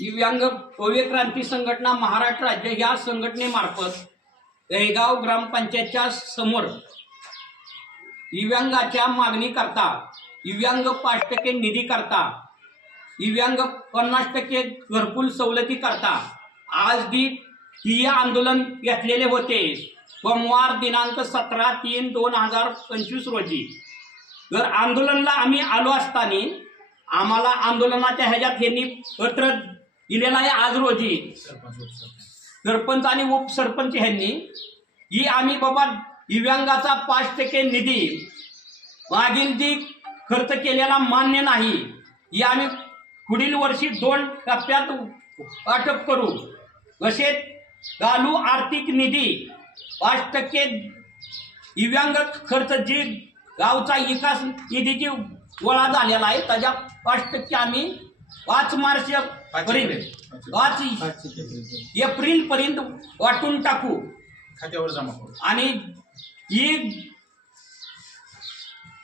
दिव्यांग भव्य क्रांती संघटना महाराष्ट्र राज्य या संघटनेमार्फत दहेगाव ग्रामपंचायतच्या समोर दिव्यांगाच्या मागणी करता दिव्यांग पाच टक्के निधी करता दिव्यांग पन्नास टक्के घरकुल सवलती करता. आज दी ठिय्या आंदोलन घेतलेले होते. सोमवार दिनांक सतरा तीन दोन हजार पंचवीस रोजी. जर आंदोलनला आम्ही आलो असताना आम्हाला आंदोलनाच्या ह्याच्यात यांनी पत्र दिलेलं आहे आज रोजी. सरपंच आणि उपसरपंच ह्यांनी ही आम्ही बाबा दिव्यांगाचा पाच टक्के निधी मागील जी खर्च केलेला मान्य नाही ही आम्ही पुढील वर्षी दोन टप्प्यात वाटप करू. तसेच चालू आर्थिक निधी पाच टक्के दिव्यांग खर्च जी गावचा विकास निधीची गोळा झालेला आहे त्याच्या पाच टक्के आम्ही पाच मार्च पर्यंत. पाच एप्रिल. पर्यंत वाटून टाकू. खात्यावर जमा करू. आणि ही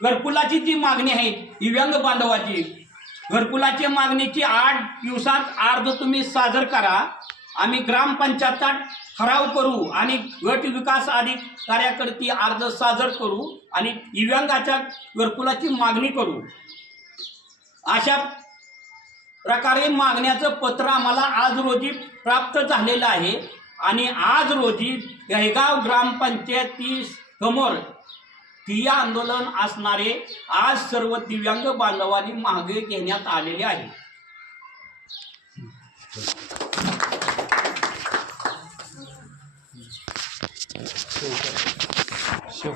घरकुलाची जी मागणी आहे दिव्यांग बांधवाची घरकुलाची मागणीची आठ दिवसात अर्ज तुम्ही सादर करा. आम्ही ग्रामपंचायतात ठराव करू आणि गट विकास अधिकाऱ्याकडे अर्ज सादर करू आणि दिव्यांगाच्या घरकुलाची मागणी करू. अशा प्रकारे मागण्याचं पत्र आम्हाला आज रोजी प्राप्त झालेलं आहे आणि आज रोजी दहेगाव ग्रामपंचायती समोर ठिया आंदोलन असणारे आज सर्व दिव्यांग बांधवांनी मागे घेण्यात आलेले आहे